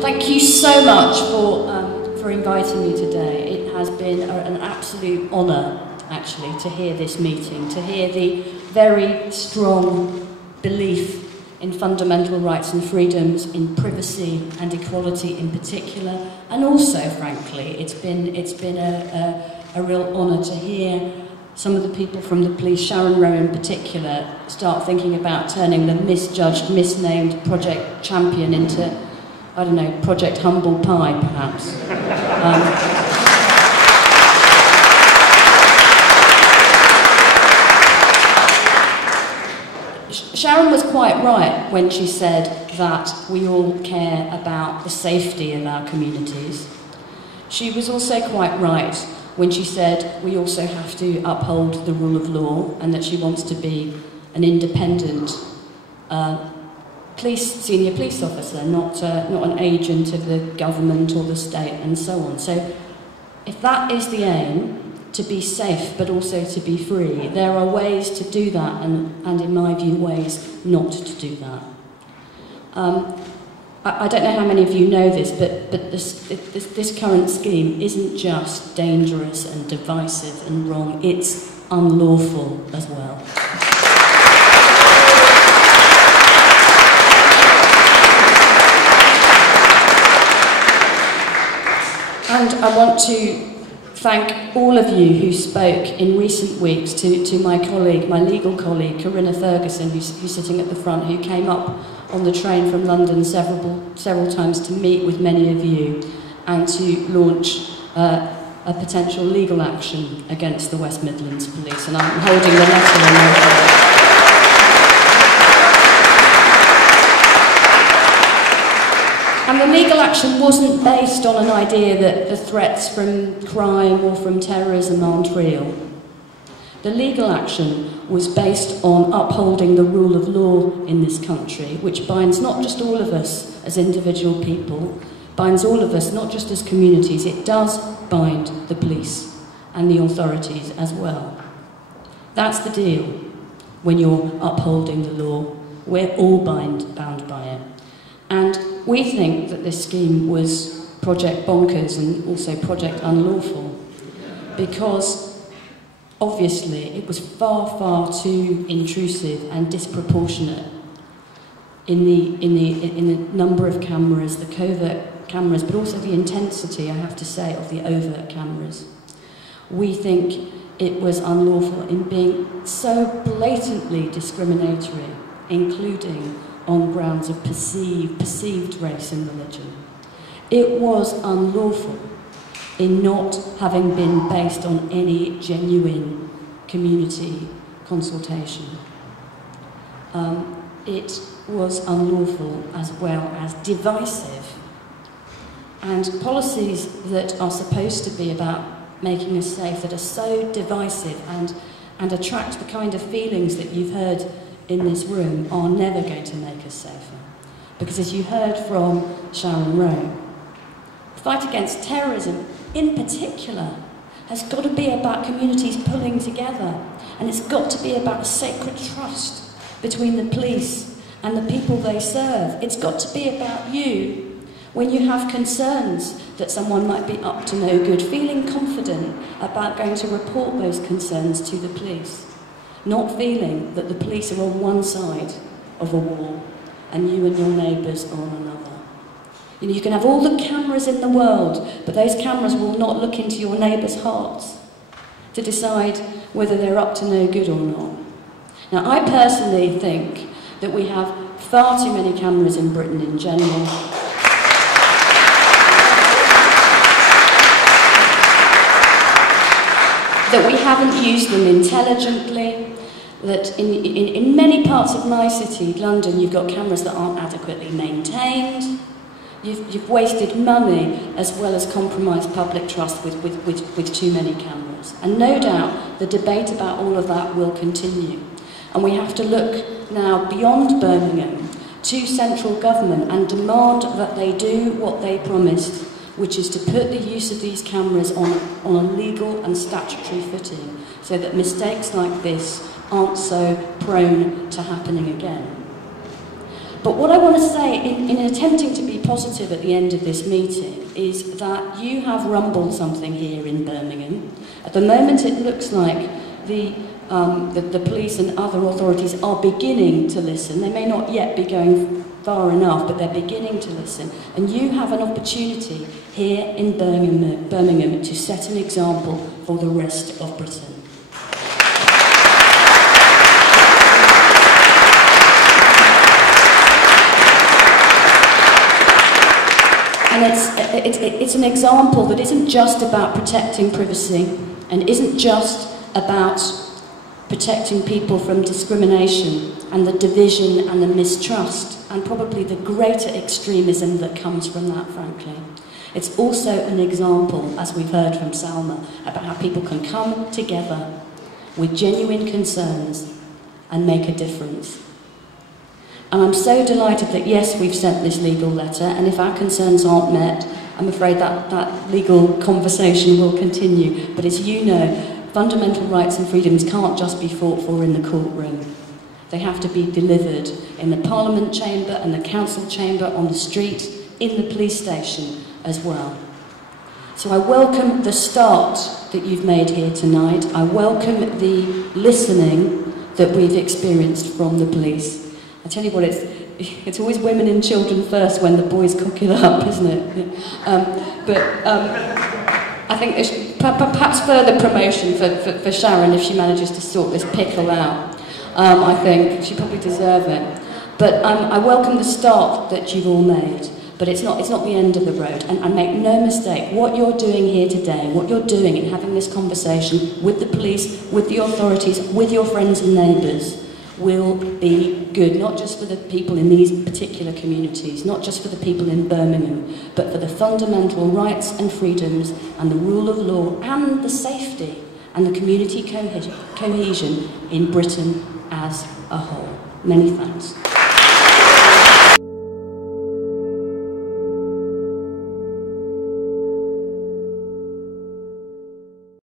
Thank you so much for inviting me today. It has been an absolute honour, actually, to hear this meeting, to hear the very strong belief in fundamental rights and freedoms, in privacy and equality in particular, and also, frankly, it's been a real honour to hear some of the people from the police, Sharon Rowe in particular, start thinking about turning the misjudged, misnamed Project Champion into, I don't know, Project Humble Pie, perhaps. Sharon was quite right when she said that we all care about the safety of our communities. She was also quite right when she said we also have to uphold the rule of law, and that she wants to be an independent senior police officer, not an agent of the government or the state and so on. So if that is the aim, to be safe but also to be free, there are ways to do that, and in my view, ways not to do that. I don't know how many of you know this, but this current scheme isn't just dangerous and divisive and wrong, it's unlawful as well. And I want to thank all of you who spoke in recent weeks, to my colleague, my legal colleague, Corinna Ferguson, who's sitting at the front, who came up on the train from London several times to meet with many of you and to launch a potential legal action against the West Midlands Police. And I'm holding the letter in my hand. And the legal action wasn't based on an idea that the threats from crime or from terrorism aren't real. The legal action was based on upholding the rule of law in this country, which binds not just all of us as individual people, binds all of us not just as communities, it does bind the police and the authorities as well. That's the deal when you're upholding the law. We're all bound by it. And we think that this scheme was Project Bonkers and also Project Unlawful because obviously it was far, far too intrusive and disproportionate in the number of cameras, the covert cameras, but also the intensity, I have to say, of the overt cameras. We think it was unlawful in being so blatantly discriminatory, including on grounds of perceived race and religion. It was unlawful in not having been based on any genuine community consultation. It was unlawful as well as divisive. And policies that are supposed to be about making us safe, that are so divisive and attract the kind of feelings that you've heard in this room, are never going to make us safer. Because as you heard from Sharon Rowe, the fight against terrorism in particular has got to be about communities pulling together, and it's got to be about a sacred trust between the police and the people they serve. It's got to be about you when you have concerns that someone might be up to no good, feeling confident about going to report those concerns to the police. Not feeling that the police are on one side of a wall and you and your neighbours are on another. You know, you can have all the cameras in the world, but those cameras will not look into your neighbours' hearts to decide whether they're up to no good or not. Now, I personally think that we have far too many cameras in Britain in general. That we haven't used them intelligently, that in many parts of my city, London, you've got cameras that aren't adequately maintained, you've wasted money as well as compromised public trust with too many cameras. And no doubt the debate about all of that will continue. And we have to look now beyond Birmingham to central government and demand that they do what they promised, which is to put the use of these cameras on a legal and statutory footing so that mistakes like this aren't so prone to happening again. But what I want to say, in attempting to be positive at the end of this meeting, is that you have rumbled something here in Birmingham. At the moment, it looks like the police and other authorities are beginning to listen. They may not yet be going far enough, but they're beginning to listen. And you have an opportunity here in Birmingham to set an example for the rest of Britain. And it's an example that isn't just about protecting privacy and isn't just about protecting people from discrimination and the division and the mistrust and probably the greater extremism that comes from that, frankly. It's also an example, as we've heard from Salma, about how people can come together with genuine concerns and make a difference. And I'm so delighted that, yes, we've sent this legal letter, and if our concerns aren't met, I'm afraid that legal conversation will continue. But as you know, fundamental rights and freedoms can't just be fought for in the courtroom. They have to be delivered in the Parliament chamber and the Council chamber, on the street, in the police station as well. So I welcome the start that you've made here tonight. I welcome the listening that we've experienced from the police. I tell you what, it's always women and children first when the boys cock it up, isn't it? I think there's perhaps further promotion for Sharon if she manages to sort this pickle out. I think she probably deserves it. But I welcome the start that you've all made. But it's not the end of the road. And make no mistake, what you're doing here today, what you're doing in having this conversation with the police, with the authorities, with your friends and neighbours, will be good, not just for the people in these particular communities, not just for the people in Birmingham, but for the fundamental rights and freedoms and the rule of law and the safety and the community cohesion in Britain as a whole. Many thanks.